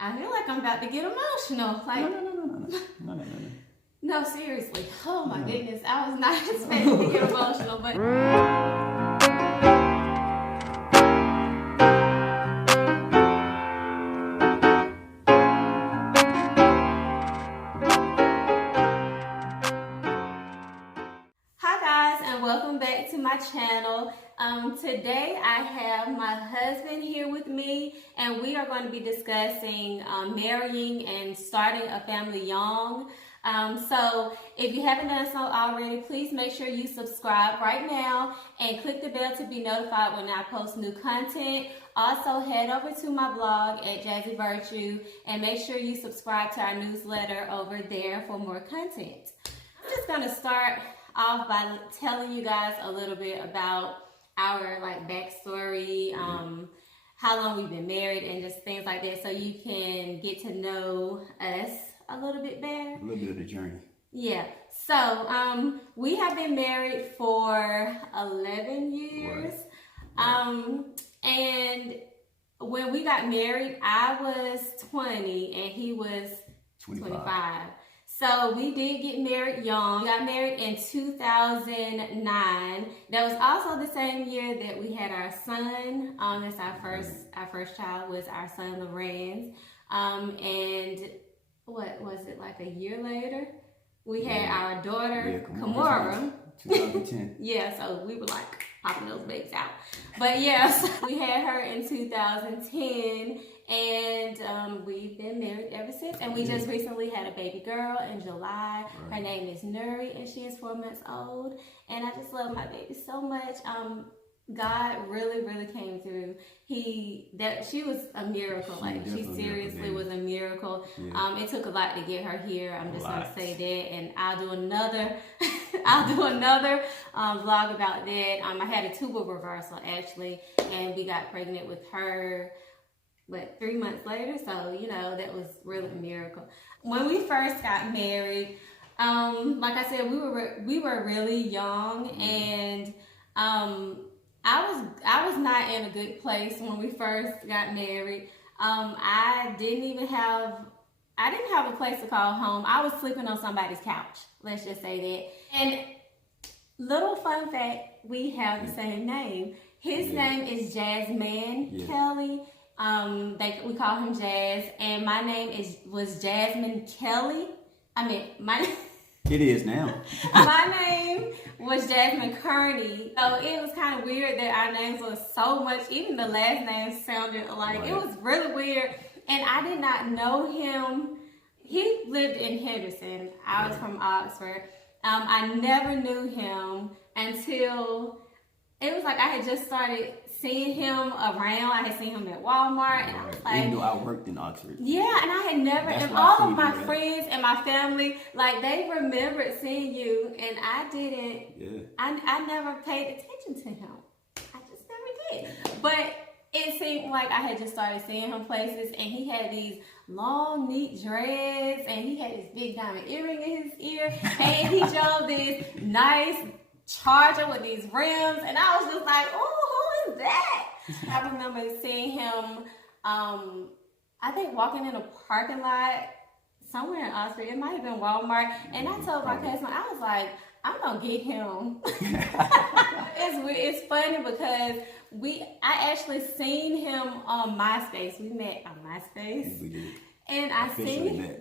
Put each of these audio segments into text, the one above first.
I feel like I'm about to get emotional. Like, No. no, seriously. Oh my goodness. I was not expecting to get emotional, but hi guys, and welcome back to my channel. Today I have my husband here with me, and we are going to be discussing marrying and starting a family young. So if you haven't done so already, please make sure you subscribe right now and click the bell to be notified when I post new content. Also, head over to my blog at Jazzy Virtue and make sure you subscribe to our newsletter over there for more content. I'm just going to start off by telling you guys a little bit about our backstory, how long we've been married, and just things like that, so you can get to know us a little bit better. A little bit of the journey. Yeah. So we have been married for 11 years. Right. And when we got married, I was 20 and he was 25. So we did get married young. We got married in 2009. That was also the same year that we had our son. That's our first child was our son Lorenz. And what was it, like a year later? We had our daughter Kamora. 2010. Yeah, so we were like popping those babies out. But yes, we had her in 2010. And we've been married ever since. And we just recently had a baby girl in July. Right. Her name is Nuri, and she is 4 months old. And I just love my baby so much. God really, really came through. She was a miracle. She seriously was a miracle. Yeah. It took a lot to get her here. I'm just gonna say that, and I'll do another vlog about that. I had a tubal reversal actually, and we got pregnant with her 3 months later. So that was really a miracle. When we first got married, like I said, we were really young, and I was not in a good place when we first got married. I didn't have a place to call home. I was sleeping on somebody's couch. Let's just say that. And little fun fact, we have the same name. His name is Jasmine Kelly. We call him Jazz, and my name was Jasmine Kelly. It is now. My name was Jasmine Kearney. So it was kind of weird that our names were so much, even the last names sounded alike. Right. It was really weird. And I did not know him. He lived in Henderson. I was from Oxford. I never knew him until it was like I had just started seeing him around. I had seen him at Walmart, and I was like, even though I worked in Oxford. Yeah, and I had never, and all of my friends and my family, they remembered seeing you, and I didn't. Yeah. I never paid attention to him. I just never did. But it seemed like I had just started seeing him places, and he had these long, neat dreads, and he had this big diamond earring in his ear, and he drove this nice Charger with these rims, and I was just like, oh, who is that? I remember seeing him, I think walking in a parking lot somewhere in Oxford. It might have been Walmart, and I told my cousin, I was like, I'm gonna get him. It's funny because I actually seen him on MySpace. We met on MySpace. We did. And I seen.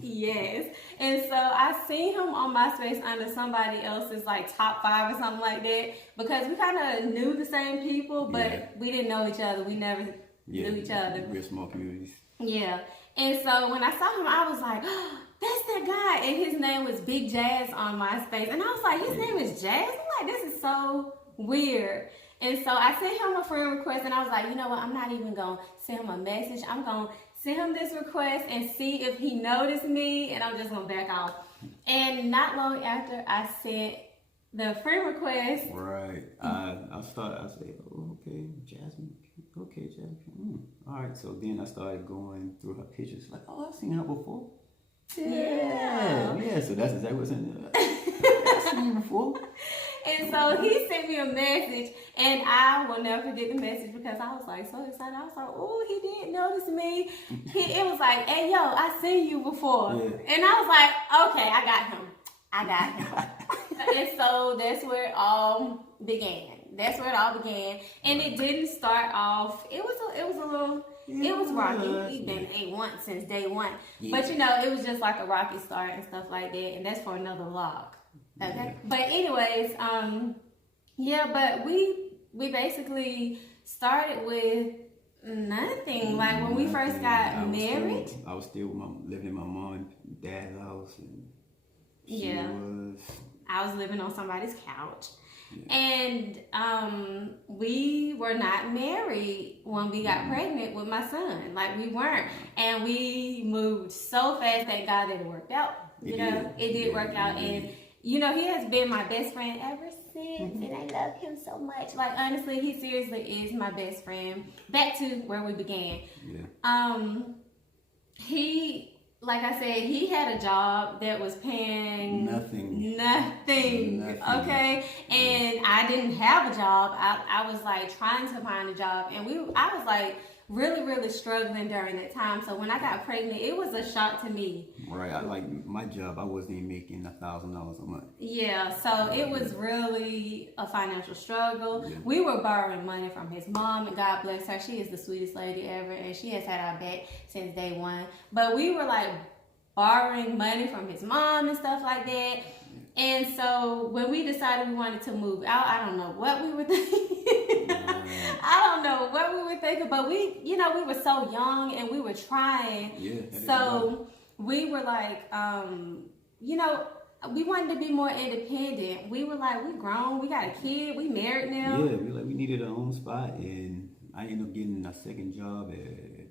Yes. And so I seen him on MySpace under somebody else's top 5 or something like that, because we kind of knew the same people, but we didn't know each other. We never knew each other. We're small communities. Yeah. And so when I saw him, I was like, oh, that's that guy. And his name was Big Jazz on MySpace. And I was like, his name is Jazz? I'm like, this is so weird. And so I sent him a friend request, and I was like, you know what? I'm not even going to send him a message. I'm going to send him this request and see if he noticed me, and I'm just going to back off. And not long after I sent the friend request. Right. I said, oh, okay, Jasmine. Okay, Jasmine. All right. So then I started going through her pictures. Like, oh, I've seen her before. Yeah. So that's exactly what's in there. I've seen her before. And so he sent me a message, and I will never forget the message because I was like so excited. I was like, oh, he didn't notice me. It was like, hey, yo, I seen you before. Yeah. And I was like, okay, I got him. And so that's where it all began. And it didn't start off, it was a little, it was rocky. We've been A1 since day one. Yeah. But it was just like a rocky start and stuff like that. And that's for another vlog. Okay. Yeah. But anyways, but we basically started with nothing. Like when we first got married. I was still living in my mom and dad's house. And I was living on somebody's couch. Yeah. And we were not married when we got pregnant with my son. Like we weren't. And we moved so fast, thank God that it worked out. It did work out. And he has been my best friend ever since. And I love him so much. Like honestly, he seriously is my best friend. Back to where we began. Yeah. Like I said, he had a job that was paying nothing. Okay, and I didn't have a job. I was like trying to find a job, and I was like really struggling during that time. So when I got pregnant, it was a shock to me. Right, I like my job. I wasn't even making $1,000 a month. Yeah, so it was really a financial struggle. Yeah. We were borrowing money from his mom, and God bless her. She is the sweetest lady ever, and she has had our back since day one. But we were like borrowing money from his mom and stuff like that. And so when we decided we wanted to move out, I don't know what we were thinking. But we were so young and we were trying. Yeah, so we were like, we wanted to be more independent. We were like, we grown, we got a kid, we married now. Yeah, we needed our own spot, and I ended up getting a second job at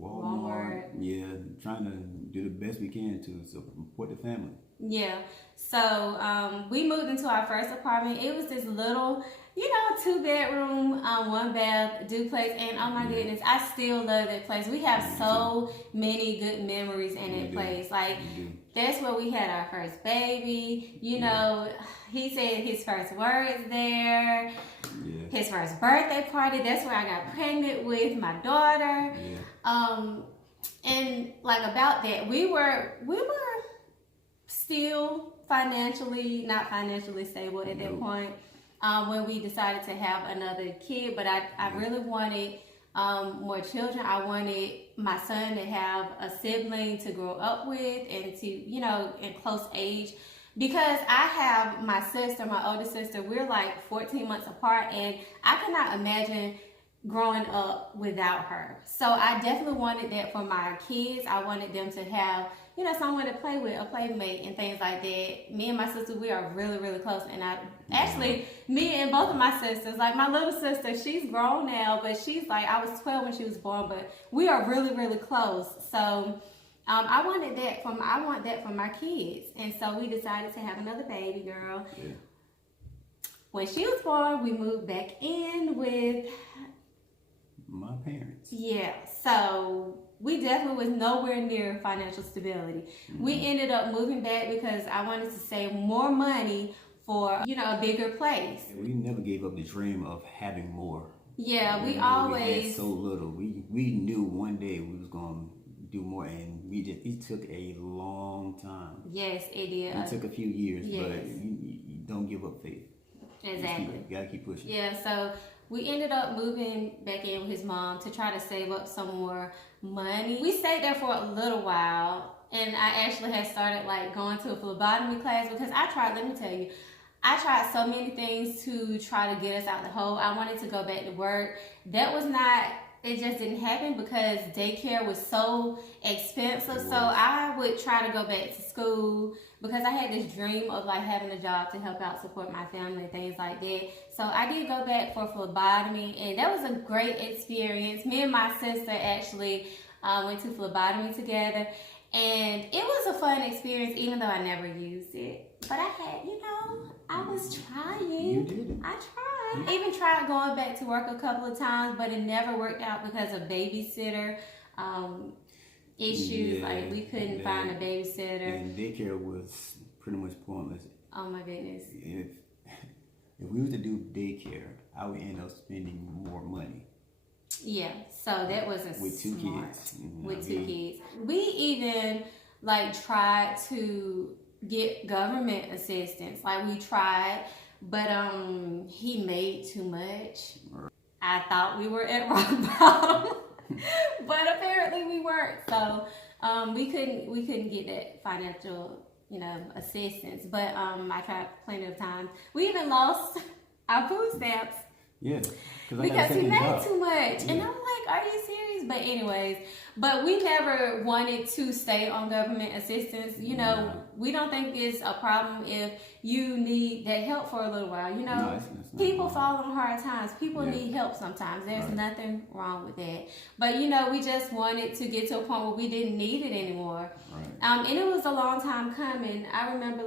Walmart. Yeah, trying to do the best we can to support the family. Yeah, so we moved into our first apartment. It was this little, 2-bedroom, 1-bath duplex, and oh my goodness, I still love that place. We have so many good memories in that place. Like that's where we had our first baby. He said his first words there. Yeah. His first birthday party. That's where I got pregnant with my daughter. Yeah. And like about that, we were still not financially stable at that point when we decided to have another kid. But I really wanted more children. I wanted my son to have a sibling to grow up with and to, in close age. Because I have my sister, my older sister, we're like 14 months apart, and I could not imagine growing up without her. So I definitely wanted that for my kids. I wanted them to have, someone to play with, a playmate and things like that. Me and my sister, we are really, really close. And me and both of my sisters, like my little sister, she's grown now, but she's like, I was 12 when she was born, but we are really, really close. So I want that for my kids. And so we decided to have another baby girl. Yeah. When she was born, we moved back in with my parents. Yeah, so we definitely was nowhere near financial stability. Mm-hmm. We ended up moving back because I wanted to save more money for, a bigger place. We never gave up the dream of having more. Yeah, we always... We had so little. We knew one day we was going to do more, and it took a long time. Yes, it did. It took a few years, but you don't give up faith. Exactly. You gotta keep pushing. Yeah, so we ended up moving back in with his mom to try to save up some more money. We stayed there for a little while, and I actually had started like going to a phlebotomy class because let me tell you, I tried so many things to try to get us out the hole. I wanted to go back to work. It just didn't happen because daycare was so expensive. So I would try to go back to school because I had this dream of like having a job to help out support my family and things like that. So I did go back for phlebotomy, and that was a great experience. Me and my sister actually went to phlebotomy together, and it was a fun experience even though I never used it. But I had, I was trying. You did it. I tried. I even tried going back to work a couple of times, but it never worked out because of babysitter issues. Yeah, like we couldn't find a babysitter. And daycare was pretty much pointless. Oh my goodness. if we was to do daycare, I would end up spending more money. Yeah, so that wasn't with two smart. kids. With two kids. We even like tried to get government assistance. Like we tried, but he made too much. I thought we were at rock bottom, but apparently we weren't. So we couldn't get that financial, assistance. But I tried plenty of times. We even lost our food stamps. Yeah, because he made too much. Yeah. And I'm like, are you serious? But anyways, we never wanted to stay on government assistance. We don't think it's a problem if you need that help for a little while. No, it's people fall on hard times. People need help sometimes. There's nothing wrong with that. But, we just wanted to get to a point where we didn't need it anymore. Right. And it was a long time coming. I remember,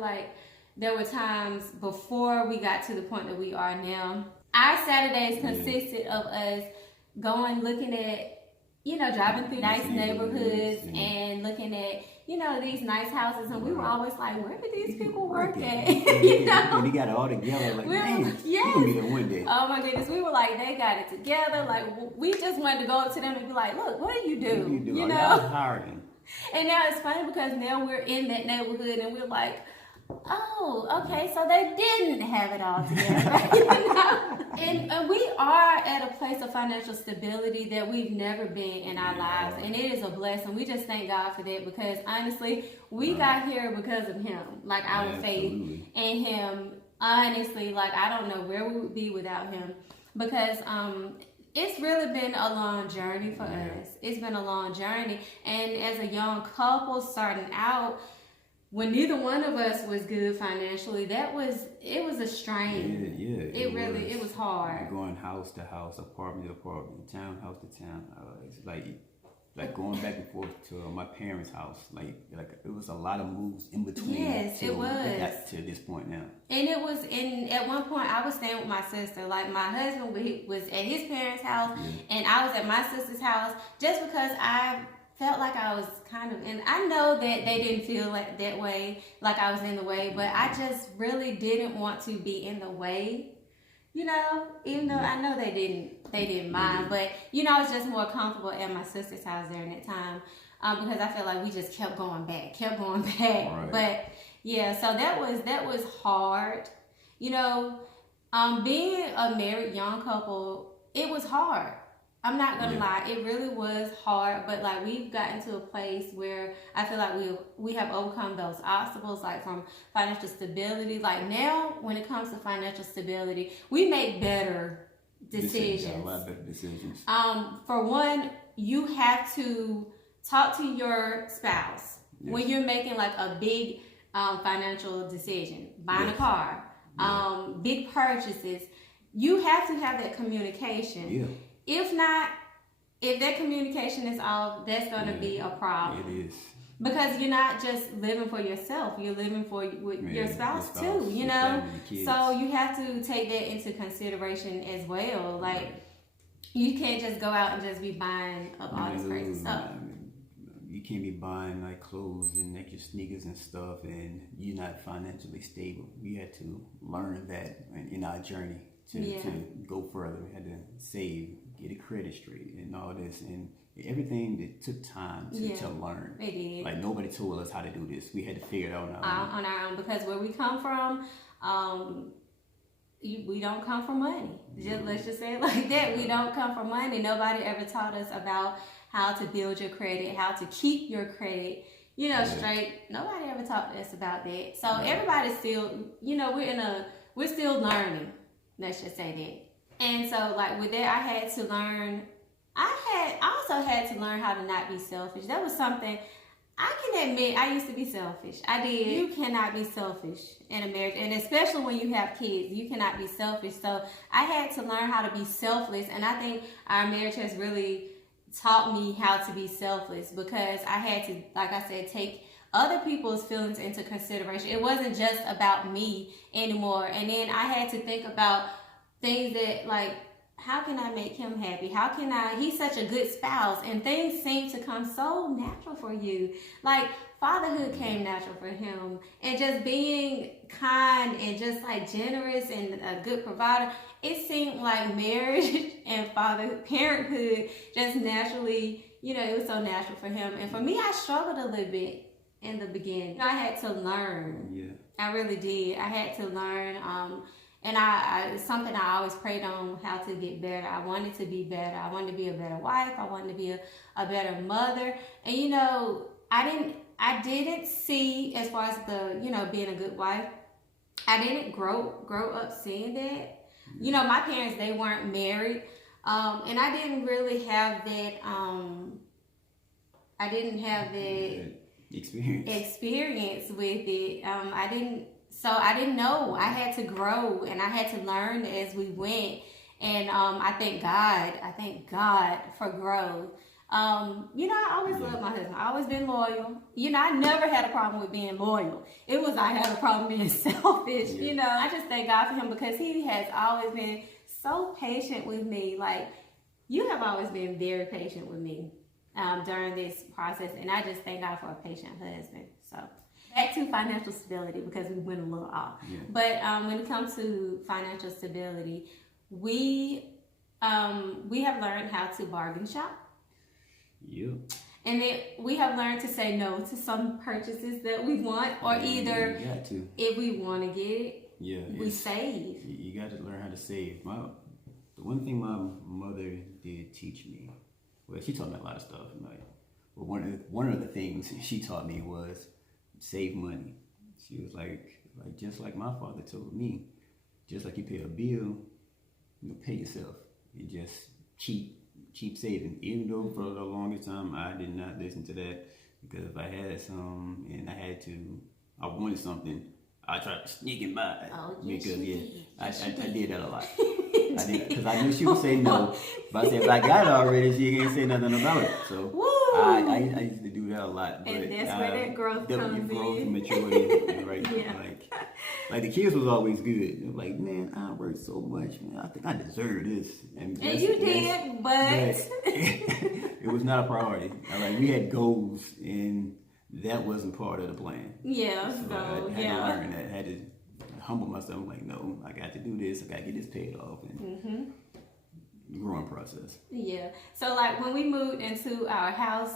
there were times before we got to the point that we are now. Our Saturdays consisted of us going, looking at, driving through nice neighborhoods and looking at, these nice houses. And we were always like, where do these people work at? And they got it all together. Like, man, you're going to be there one day. Oh, my goodness. We were like, they got it together. Like, we just wanted to go up to them and be like, look, what do you do? What do you do? You know? Hiring. And now it's funny because now we're in that neighborhood and we're like, oh, okay, so they didn't have it all together. And we are at a place of financial stability that we've never been in our lives, and it is a blessing. We just thank God for that because honestly, we got here because of Him, our faith in Him. Honestly, I don't know where we would be without Him because it's really been a long journey for us. It's been a long journey, and as a young couple starting out, when neither one of us was good financially, it was a strain. Yeah. It was hard. Going house to house, apartment to apartment, townhouse to town. It's like going back and forth to my parents' house. Like it was a lot of moves in between. Yes, it was. We got to this point now. And it was at one point I was staying with my sister. Like my husband was at his parents' house, and I was at my sister's house just because I felt like I was kind of in. I know that they didn't feel that way, like I was in the way, but I just really didn't want to be in the way, even though I know they didn't mind, but I was just more comfortable at my sister's house during that time because I felt like we just kept going back. Right. But yeah, so that was hard, being a married young couple, it was hard. I'm not gonna lie, it really was hard, but we've gotten to a place where I feel like we have overcome those obstacles, from financial stability. Now, when it comes to financial stability, we make better decisions. A lot better decisions. For one, you have to talk to your spouse when you're making a big financial decision, buying a car, big purchases. You have to have that communication. Yeah. If not, if that communication is off, that's going to be a problem. It is. Because you're not just living for yourself, you're living for your spouse too, So you have to take that into consideration as well. You can't just go out and just be buying up all this crazy stuff. You can't be buying clothes and your sneakers and stuff and you're not financially stable. We had to learn that in our journey to go further. We had to save, get a credit straight and all this, and everything that took time to learn. It did. Nobody told us how to do this. We had to figure it out on our own because where we come from, we don't come from money. Let's just say it like that. We don't come from money. Nobody ever taught us about how to build your credit, how to keep your credit, straight. Nobody ever taught us about that. So everybody's still, we're still learning. Let's just say that. And so with that, I had to learn. I also had to learn how to not be selfish. That was something I can admit. I used to be selfish. I did. You cannot be selfish in a marriage, and especially when you have kids, you cannot be selfish. So I had to learn how to be selfless, and I think our marriage has really taught me how to be selfless because I had to, like I said, take other people's feelings into consideration. It wasn't just about me anymore. And then I had to think about things that how can I make him happy? How can he's such a good spouse, and things seem to come so natural for you. Like fatherhood came natural for him, and just being kind and just like generous and a good provider. It seemed like marriage and parenthood just naturally, it was so natural for him. And for me, I struggled a little bit in the beginning. I had to learn. Yeah. I really did. I had to learn. And it's something I always prayed on, how to get better. I wanted to be better. I wanted to be a better wife. I wanted to be a better mother. And I didn't see, as far as the being a good wife, I didn't grow up seeing that. My parents, they weren't married, and I didn't really have that. I didn't have that experience with it. I didn't know. I had to grow and I had to learn as we went. And I thank God for growth. I always loved my husband. I always been loyal. I never had a problem with being loyal. It was I had a problem being selfish. Yeah. I just thank God for him because he has always been so patient with me. Like, you have always been very patient with me during this process. And I just thank God for a patient husband. So back to financial stability, because we went a little off. Yeah. But when it comes to financial stability, we have learned how to bargain shop. Yep. And then we have learned to say no to some purchases that we want, or either you got to. If we want to get it, we save. You got to learn how to save. The one thing my mother did teach me, well, she taught me a lot of stuff. But one of the things she taught me was save money. She was like just like my father told me, just like you pay a bill, pay yourself. And just keep saving. Even though for the longest time I did not listen to that, because if I had some and I wanted something, I tried to sneak and buy it. Oh, yes, because I did that a lot. I did, because I knew she would say no. But I said, if I got it already, she ain't say nothing about it. So I used to do that a lot. But and that's where that growth comes in. Growth and maturity, right? Yeah. Like the kids was always good. They were like, man, I worked so much, man. I think I deserve this. And you did, but it was not a priority. We had goals, and that wasn't part of the plan. Yeah. So I had to learn that. I had to humble myself. I'm like, no, I got to do this. I got to get this paid off. And growing process. Yeah. So when we moved into our house,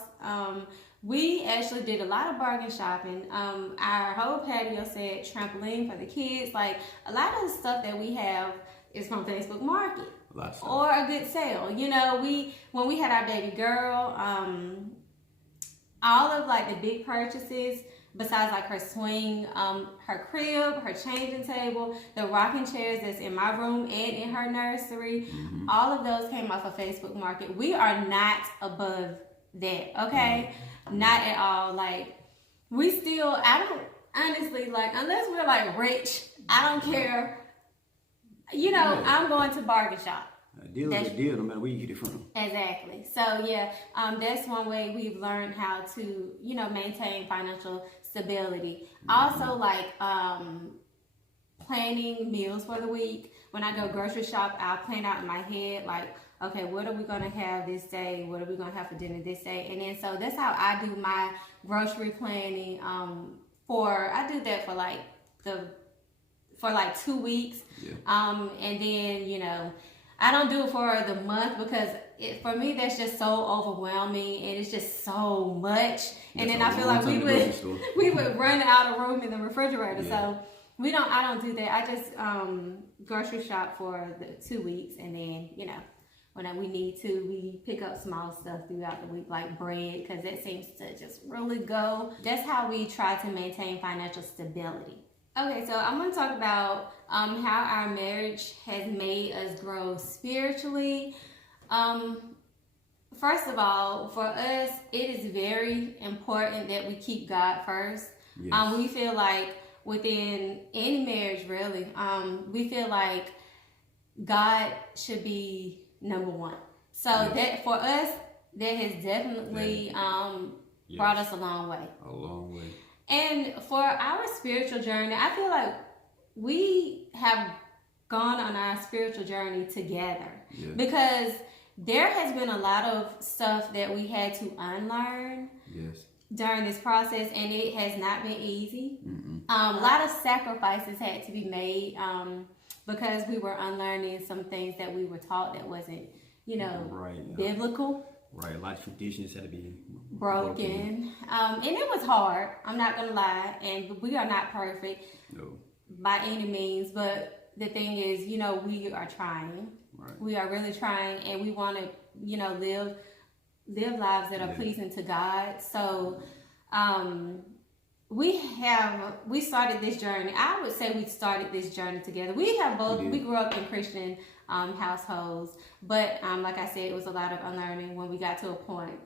we actually did a lot of bargain shopping. Our whole patio said trampoline for the kids. Like, a lot of the stuff that we have is from Facebook Market or a good sale. When we had our baby girl, all of the big purchases, besides her swing, her crib, her changing table, the rocking chairs that's in my room and in her nursery, all of those came off of Facebook Market. We are not above that, okay? Not at all. We still, I don't, honestly, unless we're rich, I don't care. I'm going to bargain shop. A deal is a deal, no matter where you get it from. Exactly. So that's one way we've learned how to, maintain financial stability. Also, planning meals for the week. When I go grocery shop, I'll plan out in my head, okay, what are we going to have this day? What are we going to have for dinner this day? And then, so that's how I do my grocery planning. I do that for 2 weeks. Yeah. And then, I don't do it for the month, because for me, that's just so overwhelming, and it's just so much. And then I feel like we would run out of room in the refrigerator. Yeah. So I don't do that. I just grocery shop for the 2 weeks, and then, when we need to, we pick up small stuff throughout the week, like bread, because that seems to just really go. That's how we try to maintain financial stability. Okay, so I'm going to talk about how our marriage has made us grow spiritually. First of all, for us, it is very important that we keep God first. Yes. We feel like within any marriage, really, we feel like God should be number one. So that for us, that has definitely brought us a long way. A long way. And for our spiritual journey, I feel like we have gone on our spiritual journey together. Yeah. Because there has been a lot of stuff that we had to unlearn. Yes. During this process, and it has not been easy. A lot of sacrifices had to be made because we were unlearning some things that we were taught that wasn't, biblical. Right, a lot of traditions had to be broken. And it was hard, I'm not going to lie, and we are not perfect by any means, but the thing is, we are trying. Right. We are really trying, and we want to, live lives that are pleasing to God. So we started this journey. I would say we started this journey together. We grew up in Christian households, but like I said, it was a lot of unlearning when we got to a point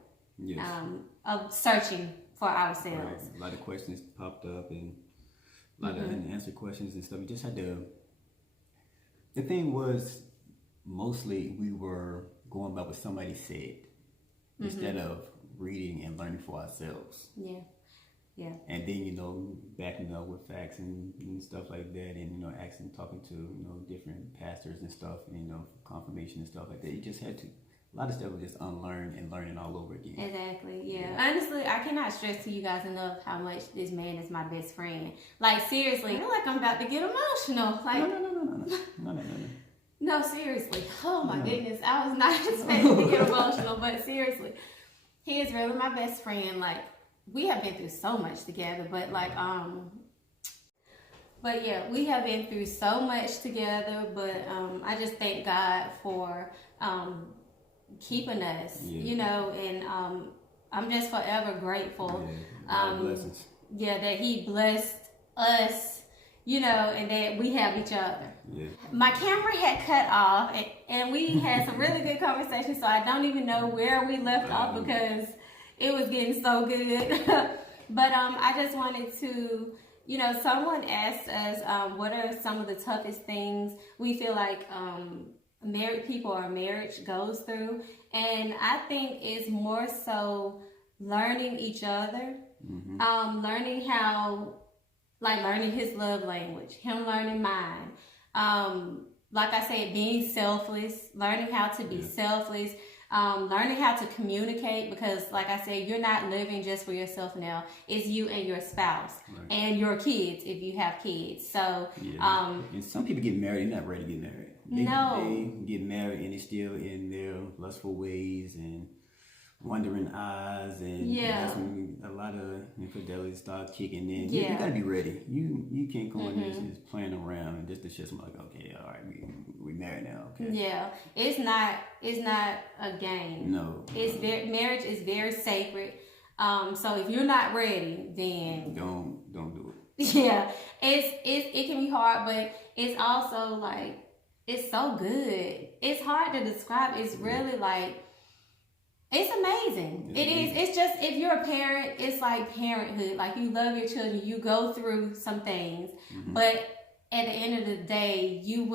of searching for ourselves. Right. A lot of questions popped up and a lot of unanswered questions and stuff. We just had to, the thing was, mostly we were going by what somebody said. Instead of reading and learning for ourselves. Yeah. And then, backing up with facts and stuff like that, and talking to different pastors and stuff, and confirmation and stuff like that. You just had to. A lot of stuff was just unlearned and learning all over again. Exactly. Yeah. Honestly, I cannot stress to you guys enough how much this man is my best friend. Like, seriously, I feel like I'm about to get emotional. Like, No. No, seriously. Oh my goodness. I was not expecting to get emotional, but seriously. He is really my best friend. Like, we have been through so much together, but we have been through so much together, but I just thank God for keeping us, and I'm just forever grateful. Blessings. Yeah, that he blessed us, and that we have each other. Yeah. My camera had cut off, and we had some really good conversations, so I don't even know where we left off because it was getting so good. But I just wanted to, someone asked us, what are some of the toughest things we feel like married people or marriage goes through? And I think it's more so learning each other, learning how, learning his love language, him learning mine. Like I said, being selfless, learning how to be selfless, learning how to communicate, because like I said, you're not living just for yourself now. It's you and your spouse and your kids if you have kids. So, and some people get married, they're not ready to get married. They get married and they're still in their lustful ways and wandering eyes, and that's when a lot of infidelity starts kicking in. You gotta be ready. You can't go in there just playing around and just to shit somebody like, okay, all right, we married now. Okay. Yeah, it's not a game. No, marriage is very sacred. So if you're not ready, then don't do it. Yeah, it can be hard, but it's also it's so good. It's hard to describe. It's really it's amazing. It is. It's just, if you're a parent, it's like parenthood. Like, you love your children, you go through some things, but at the end of the day, you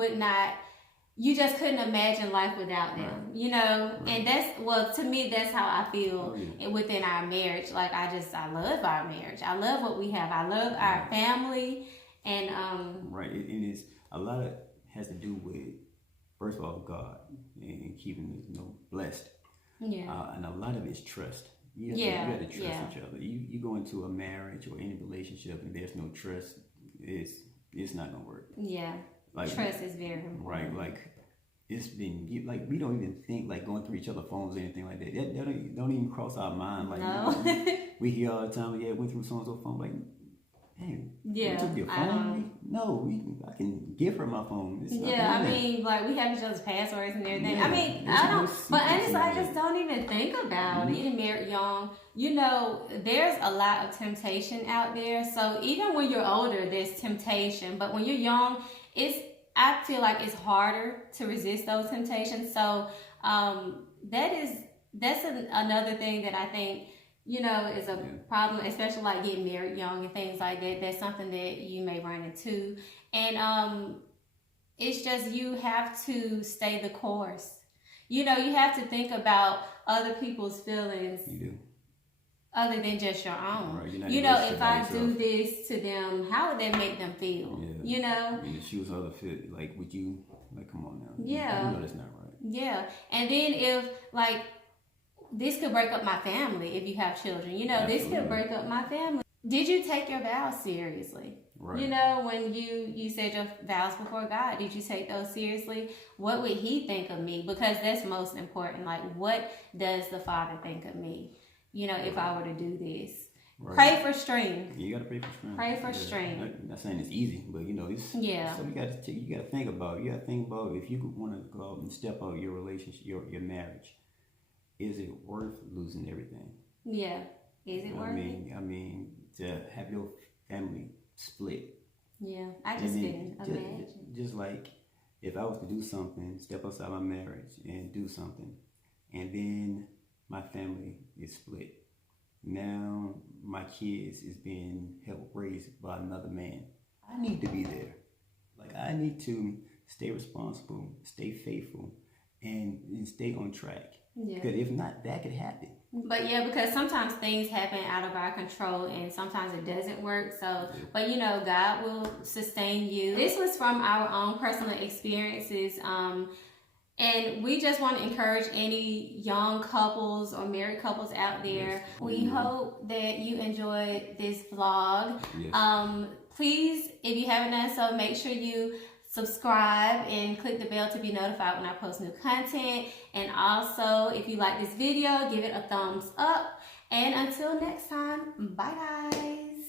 just couldn't imagine life without them, And to me, that's how I feel within our marriage. Like, I love our marriage. I love what we have. I love our family, and Right, and it's a lot of has to do with, first of all, God and keeping blessed. Yeah. And a lot of it's trust. You have to trust each other. You go into a marriage or any relationship and there's no trust, it's not gonna work. Yeah. Trust is very important. Right. It's been we don't even think going through each other's phones or anything like that. That don't even cross our mind. No. We hear all the time, went through so-and-so phone. Hey, you took your phone? No, I can give her my phone. We have each other's passwords and everything. Yeah, I don't, but honestly, I just don't even think about getting married young. There's a lot of temptation out there. So even when you're older, there's temptation. But when you're young, I feel like it's harder to resist those temptations. So that's another thing that I think, is a problem, especially getting married young and things like that. That's something that you may run into. And it's just, you have to stay the course. You have to think about other people's feelings. You do. Other than just your own. Right, you know, if I do this to them, how would that make them feel? Yeah. You know? And the shoes other fit, like, would you, like, come on now. Yeah. You know that's not right. Yeah. And then if, like, this could break up my family if you have children. You know, Absolutely. This could break up my family. Did you take your vows seriously? Right. You know, when you said your vows before God, did you take those seriously? What would he think of me? Because that's most important. Like, what does the Father think of me? You know, if I were to do this. Right. Pray for strength. You gotta pray for strength. Pray for strength. I'm not saying it's easy, but you know, it's something you gotta think about. You gotta think about if you want to go out and step out your relationship, your marriage. Is it worth losing everything? Yeah. Is it worth it? I mean, to have your family split. Yeah, I just couldn't imagine. Just like if I was to do something, step outside my marriage and do something, and then my family is split. Now my kids is being helped raised by another man. I need to be there. Like, I need to stay responsible, stay faithful, and stay on track. Yeah. Because if not, that could happen. But yeah, because sometimes things happen out of our control and sometimes it doesn't work. So, but you know, God will sustain you. This was from our own personal experiences. And we just want to encourage any young couples or married couples out there. Yes. We hope that you enjoyed this vlog. Yes. Please, if you haven't done so, make sure you subscribe and click the bell to be notified when I post new content. And also, if you like this video, give it a thumbs up. And until next time, bye guys.